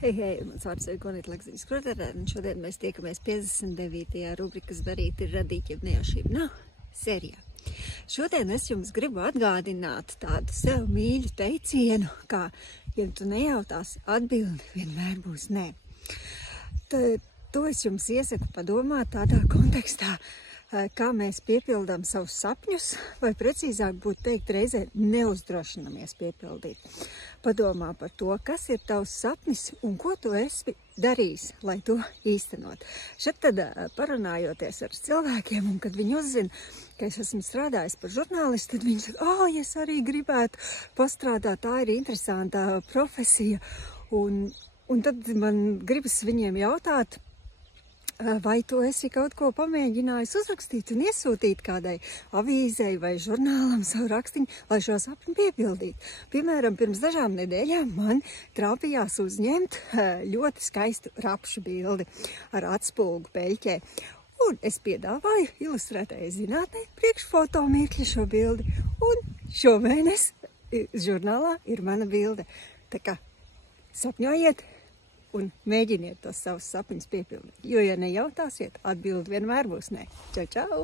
Hei, mans vārds ir Gonita Lakziņas Kroterē, un šodien mēs tiekamies 59. rubrikas darīt ir radīt, ja nejaušība nav sērijā. Šodien es jums gribu atgādināt tādu sev mīļu teicienu, kā, ja tu nejautās, atbildi vienmēr būs nē. To es jums iesaku padomāt tādā kontekstā, kā mēs piepildām savus sapņus, vai precīzāk būtu teikt reizē neuzdrošinamies piepildīt. Padomā par to, kas ir tavs sapnis un ko tu esi darījis, lai to īstenot. Šeit tad parunājoties ar cilvēkiem, un kad viņi uzzina, ka es esmu strādājis par žurnālistu, tad viņi saka, ja es arī gribētu pastrādāt, tā ir interesanta profesija. Un tad man gribas viņiem jautāt, vai tu esi kaut ko pamēģinājis uzrakstīt un iesūtīt kādai avīzei vai žurnālam savu rakstiņu, lai šo sapni piepildītu. Piemēram, pirms dažām nedēļām man trāpījās uzņemt ļoti skaistu rapšu bildi ar atspulgu peļķē. Un es piedāvāju ilustrētajai zinātnei priekšfotomirkļa šo bildi. Un šomēnes žurnālā ir mana bilde. Tā kā sapņojiet un mēģiniet tos savus sapņus piepildīt. Jo, ja nejautāsiet, atbildi vienmēr būs nē. Čau, čau!